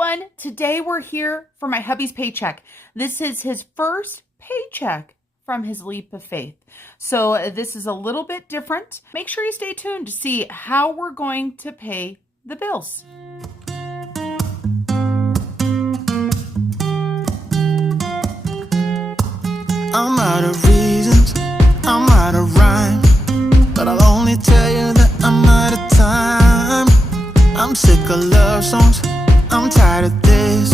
everyone. Today we're here for my hubby's paycheck. This is his first paycheck from his leap of faith. So this is a little bit different. Make sure you stay tuned to see how we're going to pay the bills. I'm out of reasons, I'm out of rhyme, but I'll only tell you that I'm out of time. I'm sick of love songs, I'm tired of this.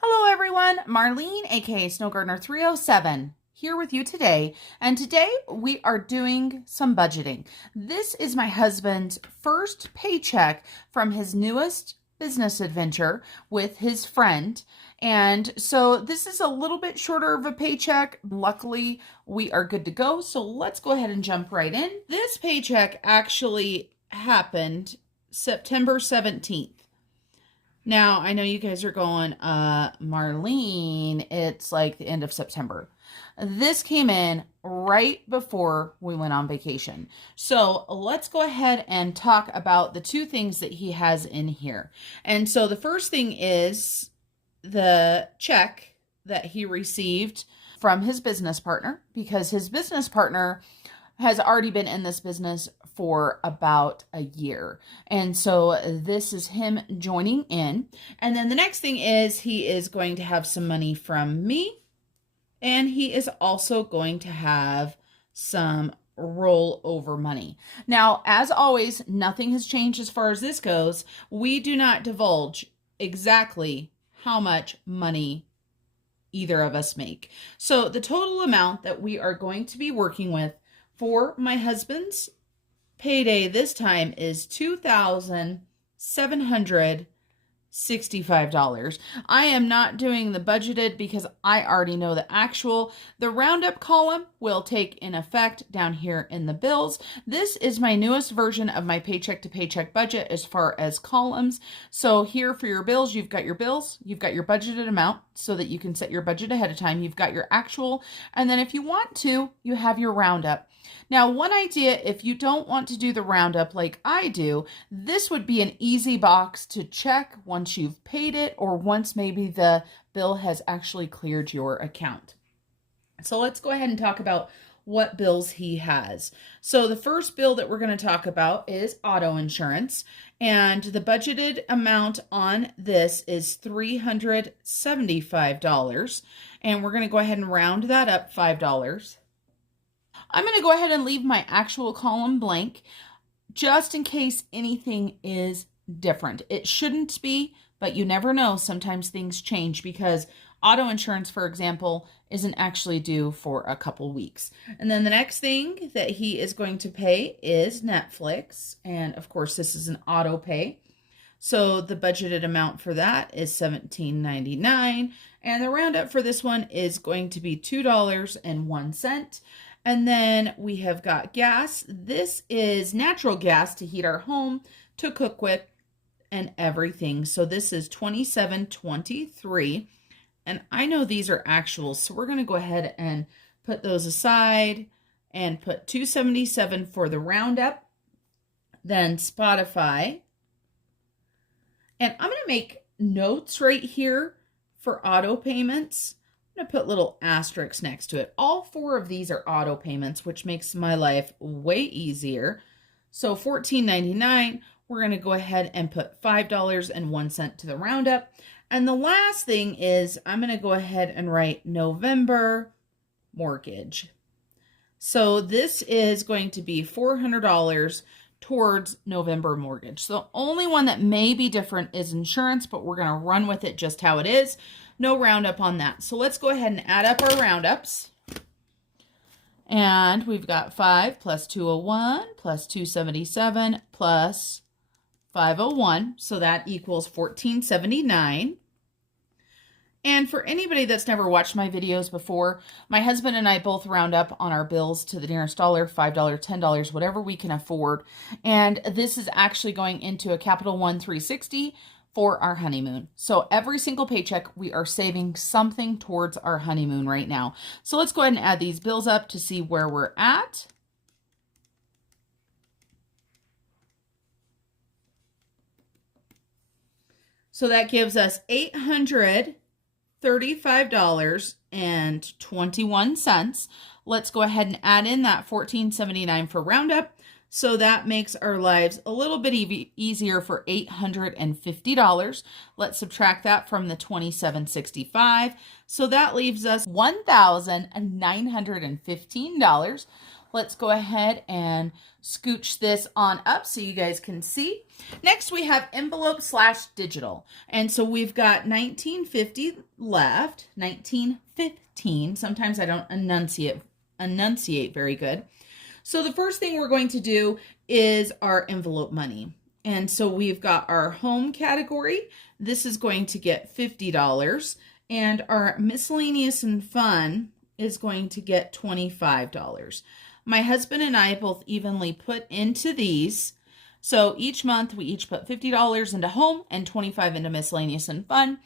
Hello everyone, Marlene, aka Snow Gardener 307, here with you today. And today we are doing some budgeting. This is my husband's first paycheck from his newest business adventure with his friend. And so this is a little bit shorter of a paycheck. Luckily, we are good to go. So let's go ahead and jump right in. This paycheck actually happened September 17th. Now, I know you guys are going, Marlene, it's like the end of September. This came in right before we went on vacation. So let's go ahead and talk about the two things that he has in here. And so the first thing is the check that he received from his business partner, because his business partner has already been in this business for about a year. And so this is him joining in. And then the next thing is he is going to have some money from me. And he is also going to have some rollover money. Now, as always, nothing has changed as far as this goes. We do not divulge exactly how much money either of us make. So the total amount that we are going to be working with for my husband's payday this time is $2,765. I am not doing the budgeted because I already know the actual. The roundup column will take in effect down here in the bills. This is my newest version of my paycheck to paycheck budget as far as columns. So here for your bills, you've got your bills, you've got your budgeted amount so that you can set your budget ahead of time. You've got your actual, and then if you want to, you have your roundup. Now, one idea, if you don't want to do the roundup like I do, this would be an easy box to check once you've paid it or once maybe the bill has actually cleared your account. So let's go ahead and talk about what bills he has. So the first bill that we're going to talk about is auto insurance, and the budgeted amount on this is $375, and we're going to go ahead and round that up $5. I'm going to go ahead and leave my actual column blank just in case anything is different. It shouldn't be, but you never know. Sometimes things change because auto insurance, for example, isn't actually due for a couple weeks. And then the next thing that he is going to pay is Netflix. And of course, this is an auto pay. So the budgeted amount for that is $17.99. And the roundup for this one is going to be $2.01. And then we have got gas. This is natural gas to heat our home, to cook with, and everything. So this is $27.23. And I know these are actuals, so we're going to go ahead and put those aside and put $277 for the roundup. Then Spotify. And I'm going to make notes right here for auto payments. I'm going to put little asterisks next to it. All four of these are auto payments, which makes my life way easier. So $14.99, we're going to go ahead and put $5.01 to the roundup. And the last thing is I'm going to go ahead and write November mortgage. So this is going to be $400 towards November mortgage. So the only one that may be different is insurance, but we're going to run with it just how it is. No roundup on that. So let's go ahead and add up our roundups. And we've got 5 plus 201 plus 277 plus 501. So that equals $14.79. And for anybody that's never watched my videos before, my husband and I both round up on our bills to the nearest dollar, $5, $10, whatever we can afford. And this is actually going into a Capital One 360 for our honeymoon. So every single paycheck, we are saving something towards our honeymoon right now. So let's go ahead and add these bills up to see where we're at. So that gives us $835.21. Let's go ahead and add in that $14.79 for roundup. So that makes our lives a little bit easier for $850. Let's subtract that from the $27.65. So that leaves us $1,915. Let's go ahead and scooch this on up so you guys can see. Next, we have envelope/digital. And so we've got $19.50 left, $19.15. Sometimes I don't enunciate very good. So the first thing we're going to do is our envelope money. And so we've got our home category. This is going to get $50. And our miscellaneous and fun is going to get $25. My husband and I both evenly put into these. So each month we each put $50 into home and $25 into miscellaneous and fun.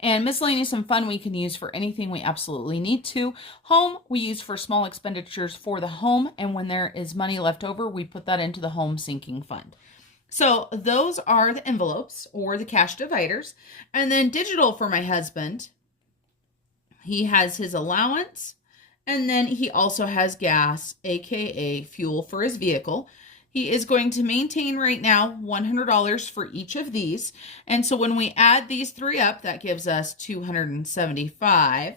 And miscellaneous and fun we can use for anything we absolutely need to. Home we use for small expenditures for the home, and when there is money left over, we put that into the home sinking fund. So those are the envelopes or the cash dividers. And then digital for my husband, he has his allowance, and then he also has gas, aka fuel for his vehicle. He is going to maintain right now $100 for each of these. And so when we add these three up, that gives us $275.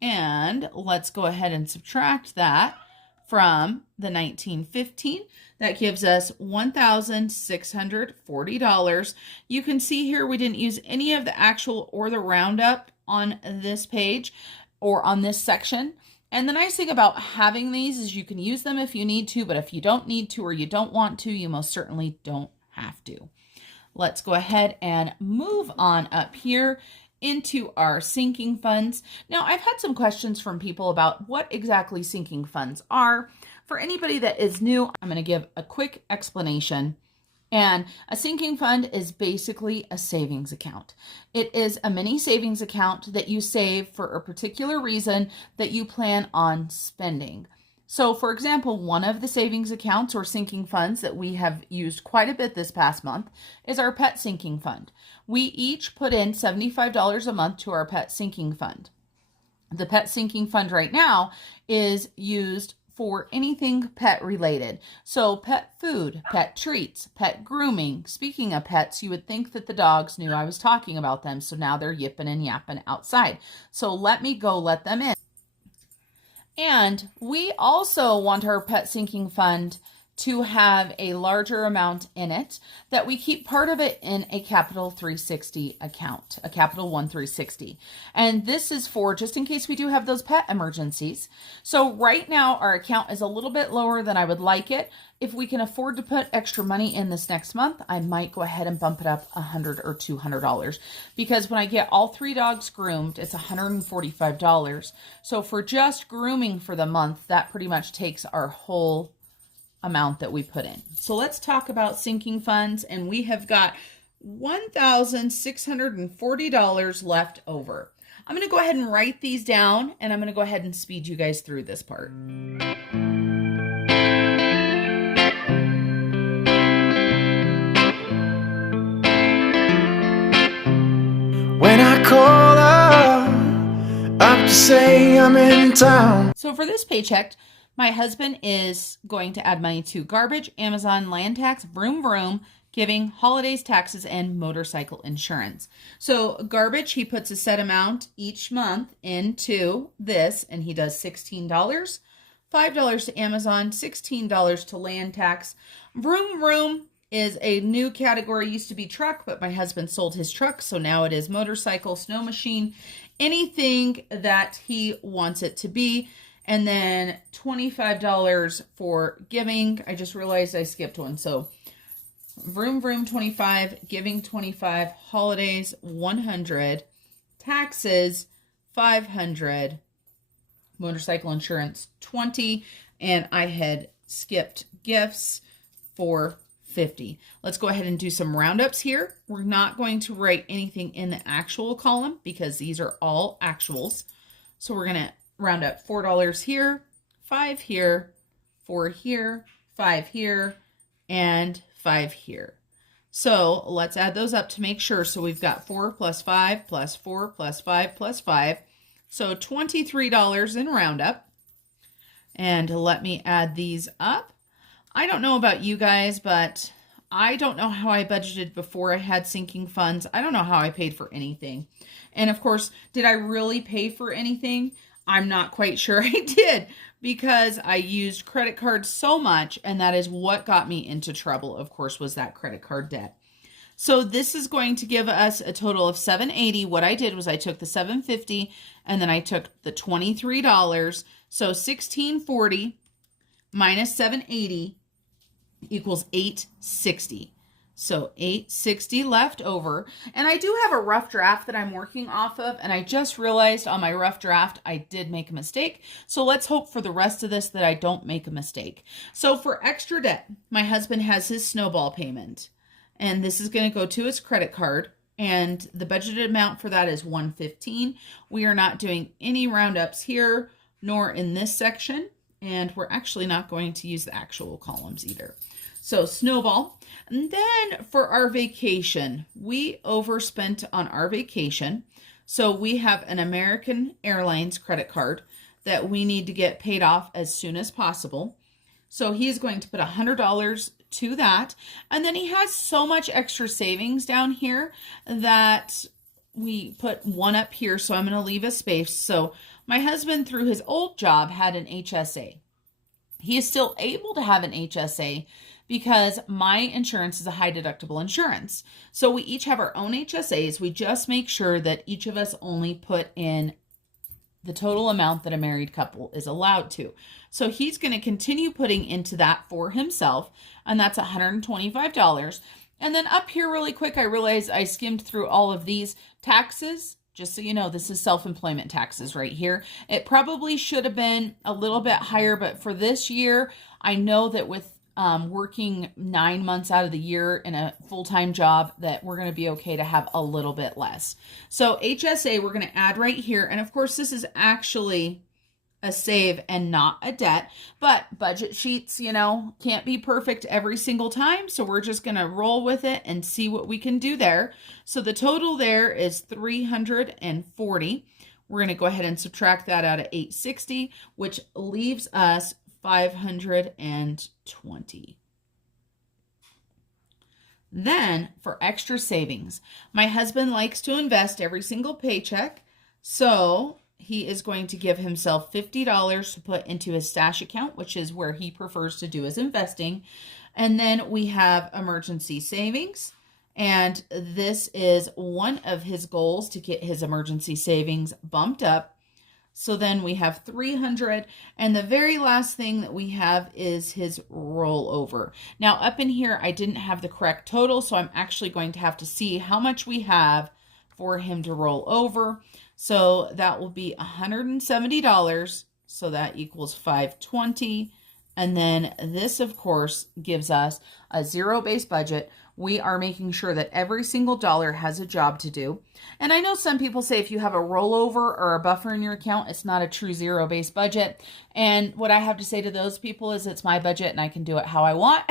And let's go ahead and subtract that from the $19.15. That gives us $1,640. You can see here we didn't use any of the actual or the roundup on this page or on this section. And the nice thing about having these is you can use them if you need to, but if you don't need to or you don't want to, you most certainly don't have to. Let's go ahead and move on up here into our sinking funds. Now, I've had some questions from people about what exactly sinking funds are. For anybody that is new, I'm going to give a quick explanation. And a sinking fund is basically a savings account. It is a mini savings account that you save for a particular reason that you plan on spending. So for example, one of the savings accounts or sinking funds that we have used quite a bit this past month is our pet sinking fund. We each put in $75 a month to our pet sinking fund. The pet sinking fund right now is used for anything pet related. So pet food, pet treats, pet grooming. Speaking of pets, you would think that the dogs knew I was talking about them. So now they're yipping and yapping outside. So let me go let them in. And we also want our pet sinking fund to have a larger amount in it, that we keep part of it in a Capital 360 account, a Capital One 360. And this is for just in case we do have those pet emergencies. So right now our account is a little bit lower than I would like it. If we can afford to put extra money in this next month, I might go ahead and bump it up $100 or $200, because when I get all three dogs groomed, it's $145. So for just grooming for the month, that pretty much takes our whole amount that we put in. So let's talk about sinking funds, and we have got $1,640 left over. I'm going to go ahead and write these down, and I'm going to go ahead and speed you guys through this part. When I call up to say I'm in town. So for this paycheck, my husband is going to add money to garbage, Amazon, land tax, vroom vroom, giving, holidays, taxes, and motorcycle insurance. So garbage, he puts a set amount each month into this, and he does $16, $5 to Amazon, $16 to land tax. Vroom vroom is a new category. Used to be truck, but my husband sold his truck, so now it is motorcycle, snow machine, anything that he wants it to be. And then $25 for giving. I just realized I skipped one. So vroom vroom 25, giving 25, holidays 100, taxes 500, motorcycle insurance 20, and I had skipped gifts for 50. Let's go ahead and do some roundups here. We're not going to write anything in the actual column because these are all actuals. So we're going to round up $4 here, 5 here, 4 here, 5 here, and 5 here. So let's add those up to make sure. So we've got 4 plus 5 plus 4 plus 5 plus 5. So $23 in roundup. And let me add these up. I don't know about you guys, but I don't know how I budgeted before I had sinking funds. I don't know how I paid for anything. And of course, did I really pay for anything? I'm not quite sure I did, because I used credit cards so much, and that is what got me into trouble, of course, was that credit card debt. So this is going to give us a total of $780. What I did was I took the $750 and then I took the $23. So $1,640 minus $780 equals $860. So $860 left over. And I do have a rough draft that I'm working off of, and I just realized on my rough draft I did make a mistake. So let's hope for the rest of this that I don't make a mistake. So for extra debt, my husband has his snowball payment, and this is going to go to his credit card, and the budgeted amount for that is $115. We are not doing any roundups here nor in this section, and we're actually not going to use the actual columns either. So snowball. And then for our vacation, we overspent on our vacation. So we have an American Airlines credit card that we need to get paid off as soon as possible. So he's going to put $100 to that. And then he has so much extra savings down here that we put one up here. So I'm going to leave a space. So my husband, through his old job, had an HSA. He is still able to have an HSA because my insurance is a high deductible insurance. So we each have our own HSAs. We just make sure that each of us only put in the total amount that a married couple is allowed to. So he's going to continue putting into that for himself, and that's $125. And then up here really quick, I realized I skimmed through all of these taxes. Just so you know, this is self-employment taxes right here. It probably should have been a little bit higher, but for this year, I know that with working 9 months out of the year in a full-time job, that we're going to be okay to have a little bit less. So HSA, we're going to add right here. And of course, this is actually a save and not a debt, but budget sheets, you know, can't be perfect every single time. So we're just going to roll with it and see what we can do there. So the total there is $340. We're going to go ahead and subtract that out of $860, which leaves us $520. Then for extra savings, my husband likes to invest every single paycheck. So he is going to give himself $50 to put into his stash account, which is where he prefers to do his investing. And then we have emergency savings. And this is one of his goals, to get his emergency savings bumped up. So then we have 300, and the very last thing that we have is his rollover. Now up in here, I didn't have the correct total, so I'm actually going to have to see how much we have for him to roll over. So that will be $170. So that equals $520. And then this, of course, gives us a zero-based budget. We are making sure that every single dollar has a job to do. And I know some people say if you have a rollover or a buffer in your account, it's not a true zero-based budget. And what I have to say to those people is it's my budget and I can do it how I want.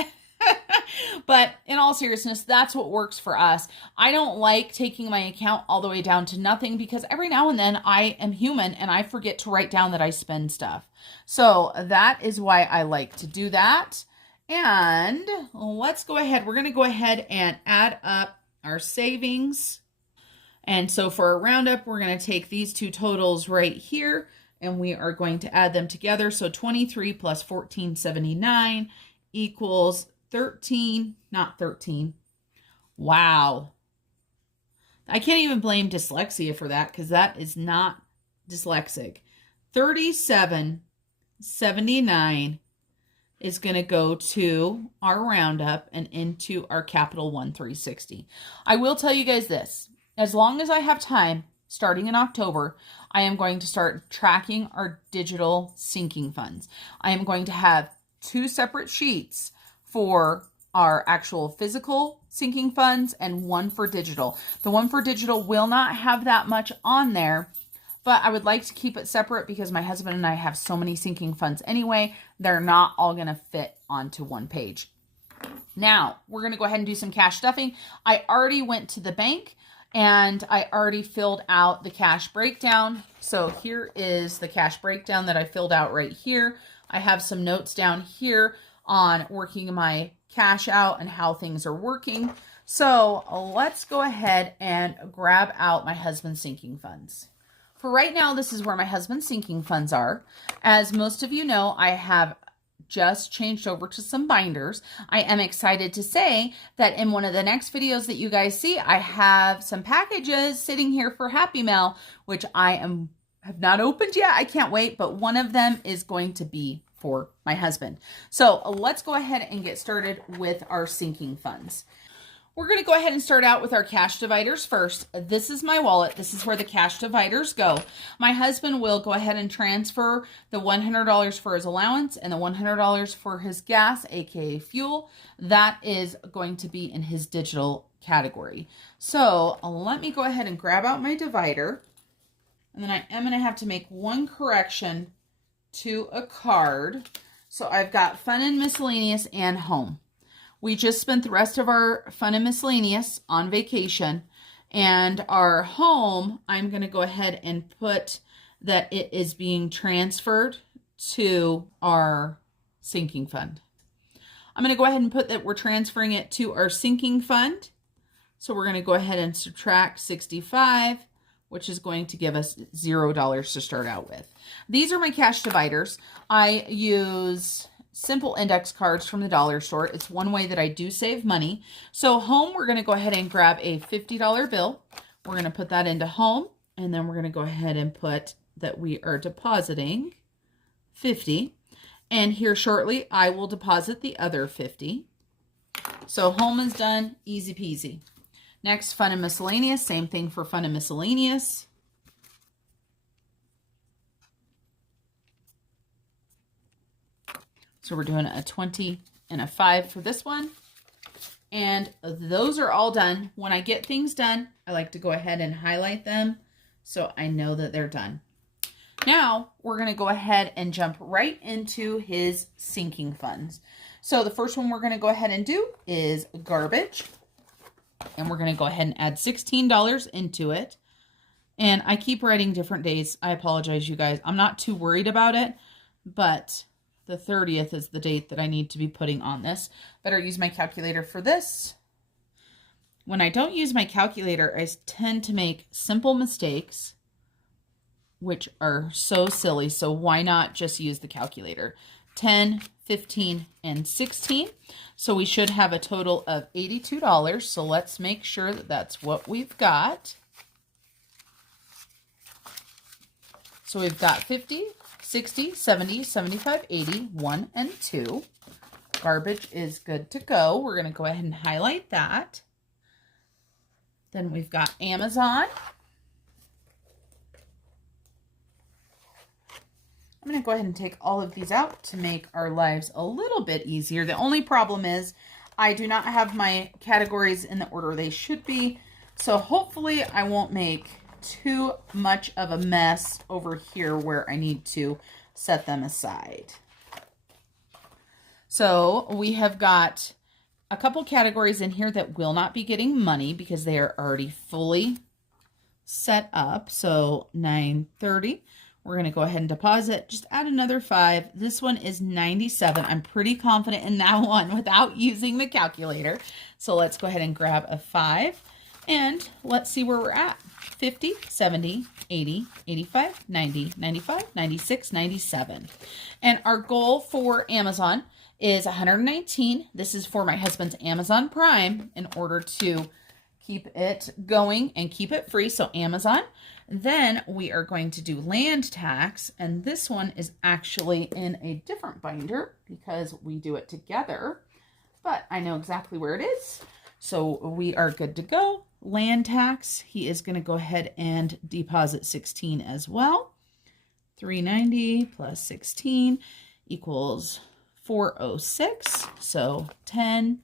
But in all seriousness, that's what works for us. I don't like taking my account all the way down to nothing, because every now and then I am human and I forget to write down that I spend stuff. So that is why I like to do that. And let's go ahead. We're going to go ahead and add up our savings. And so for a roundup, we're going to take these two totals right here and we are going to add them together. So 23 plus 1479 equals 13, not 13. Wow. I can't even blame dyslexia for that, because that is not dyslexic. 3779 is going to go to our roundup and into our capital 1360. I will tell you guys this. As long as I have time, starting in October, I am going to start tracking our digital sinking funds. I am going to have 2 separate sheets for our actual physical sinking funds and one for digital. The one for digital will not have that much on there, but I would like to keep it separate because my husband and I have so many sinking funds anyway. They're not all going to fit onto one page. Now, we're going to go ahead and do some cash stuffing. I already went to the bank and I already filled out the cash breakdown. So here is the cash breakdown that I filled out right here. I have some notes down here on working my cash out and how things are working. So let's go ahead and grab out my husband's sinking funds. For right now, this is where my husband's sinking funds are. As most of you know, I have just changed over to some binders. I am excited to say that in one of the next videos that you guys see, I have some packages sitting here for Happy Mail, which have not opened yet. I can't wait, but one of them is going to be for my husband. So let's go ahead and get started with our sinking funds. We're going to go ahead and start out with our cash dividers first. This is my wallet. This is where the cash dividers go. My husband will go ahead and transfer the $100 for his allowance and the $100 for his gas, aka fuel. That is going to be in his digital category. So let me go ahead and grab out my divider. And then I am going to have to make one correction to a card. So I've got fun and miscellaneous and home. We just spent the rest of our fun and miscellaneous on vacation, and our home, I'm going to go ahead and put that it is being transferred to our sinking fund. I'm going to go ahead and put that we're transferring it to our sinking fund. So we're going to go ahead and subtract 65, which is going to give us $0 to start out with. These are my cash dividers. I use simple index cards from the dollar store. It's one way that I do save money. So home, we're going to go ahead and grab a $50 bill. We're going to put that into home, and then we're going to go ahead and put that we are depositing 50. And here shortly, I will deposit the other 50. So home is done, easy peasy. Next, fun and miscellaneous, same thing for fun and miscellaneous. So we're doing a 20 and a 5 for this one. And those are all done. When I get things done, I like to go ahead and highlight them so I know that they're done. Now, we're going to go ahead and jump right into his sinking funds. So the first one we're going to go ahead and do is garbage. And we're going to go ahead and add $16 into it. And I keep writing different days. I apologize, you guys. I'm not too worried about it, but the 30th is the date that I need to be putting on this. Better use my calculator for this. When I don't use my calculator, I tend to make simple mistakes, which are so silly. So why not just use the calculator? 10, 15, and 16. So we should have a total of $82. So let's make sure that that's what we've got. So we've got 50, 60, 70, 75, 80, 1, and 2. Garbage is good to go. We're going to go ahead and highlight that. Then we've got Amazon. I'm going to go ahead and take all of these out to make our lives a little bit easier. The only problem is I do not have my categories in the order they should be. So hopefully I won't make too much of a mess over here where I need to set them aside. So we have got a couple categories in here that will not be getting money because they are already fully set up. So 930, we're going to go ahead and deposit. Just add another 5. This one is 97. I'm pretty confident in that one without using the calculator. So let's go ahead and grab a 5 and let's see where we're at. 50, 70, 80, 85, 90, 95, 96, 97. And our goal for Amazon is 119. This is for my husband's Amazon Prime in order to keep it going and keep it free. So Amazon. Then we are going to do land tax. And this one is actually in a different binder because we do it together. But I know exactly where it is. So we are good to go. Land tax, he is going to go ahead and deposit 16 as well. 390 plus 16 equals 406. So 10,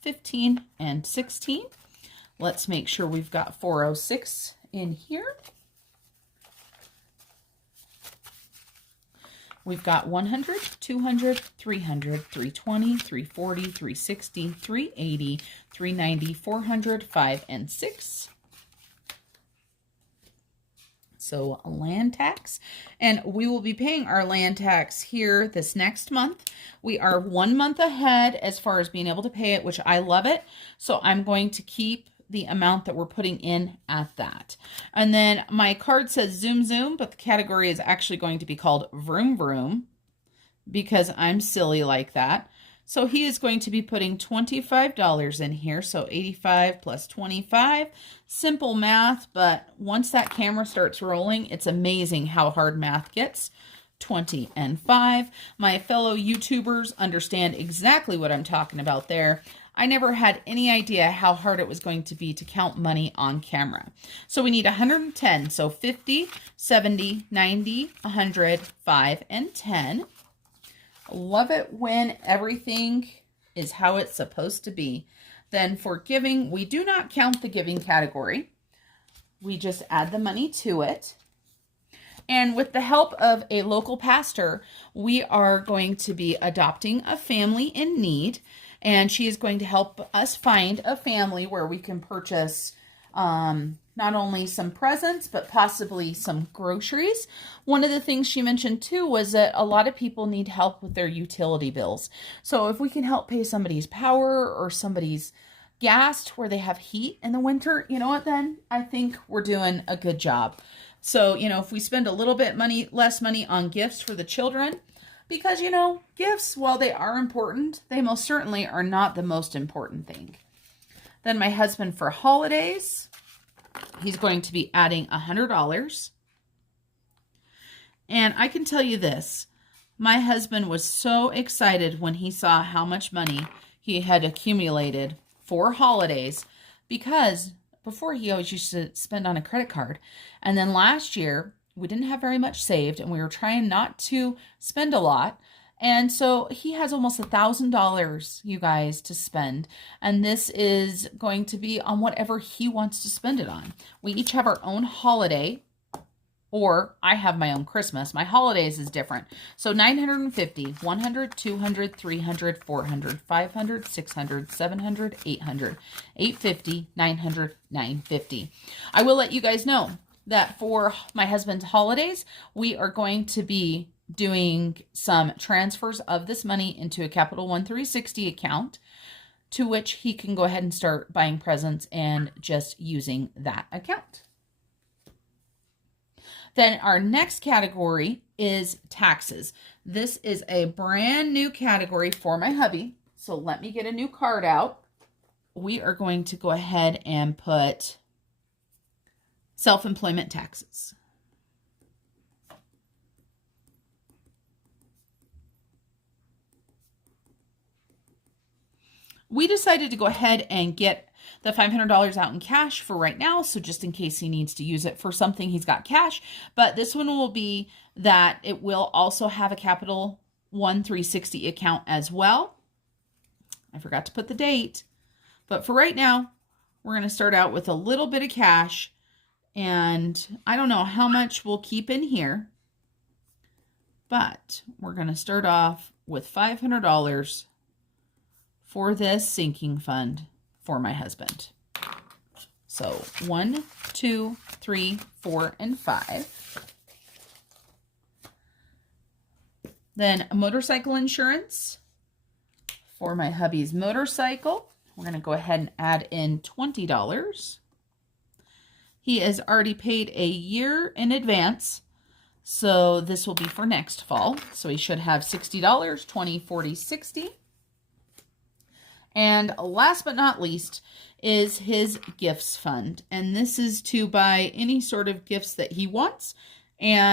15, and 16. Let's make sure we've got 406 in here. We've got 100, 200, 300, 320, 340, 360, 380, 390, 400, 5, and 6. So land tax, and we will be paying our land tax here this next month. We are 1 month ahead as far as being able to pay it, which I love it. So I'm going to keep the amount that we're putting in at that. And then my card says Zoom Zoom, but the category is actually going to be called Vroom Vroom because I'm silly like that. So he is going to be putting $25 in here. So 85 plus 25, simple math, but once that camera starts rolling, it's amazing how hard math gets. 20 and 5. My fellow YouTubers understand exactly what I'm talking about there. I never had any idea how hard it was going to be to count money on camera. So we need 110. So 50, 70, 90, 100, 5, and 10. Love it when everything is how it's supposed to be. Then for giving, we do not count the giving category. We just add the money to it. And with the help of a local pastor, we are going to be adopting a family in need. And she is going to help us find a family where we can purchase not only some presents, but possibly some groceries. One of the things she mentioned too was that a lot of people need help with their utility bills. So if we can help pay somebody's power or somebody's gas where they have heat in the winter, you know what, then I think we're doing a good job. So, you know, if we spend a little bit less money on gifts for the children, because, you know, gifts, while they are important, they most certainly are not the most important thing. Then my husband for holidays, he's going to be adding $100. And I can tell you this, my husband was so excited when he saw how much money he had accumulated for holidays, because before he always used to spend on a credit card. And then last year, we didn't have very much saved and we were trying not to spend a lot. And so he has almost $1,000, you guys, to spend. And this is going to be on whatever he wants to spend it on. We each have our own holiday, or I have my own Christmas. My holidays is different. So 950, 100, 200, 300, 400, 500, 600, 700, 800, 850, 900, 950. I will let you guys know that for my husband's holidays, we are going to be doing some transfers of this money into a Capital One 360 account, to which he can go ahead and start buying presents and just using that account. Then our next category is taxes. This is a brand new category for my hubby. So let me get a new card out. We are going to go ahead and put self-employment taxes. We decided to go ahead and get the $500 out in cash for right now. So just in case he needs to use it for something, he's got cash. But this one will be that it will also have a Capital One 360 account as well. I forgot to put the date. But for right now, we're going to start out with a little bit of cash. And I don't know how much we'll keep in here. But we're going to start off with $500 for this sinking fund for my husband. So 1, 2, 3, 4, and 5. Then motorcycle insurance for my hubby's motorcycle. We're going to go ahead and add in $20. He has already paid a year in advance, so this will be for next fall. So he should have $60, 20, 40, 60. And last but not least is his gifts fund. And this is to buy any sort of gifts that he wants. And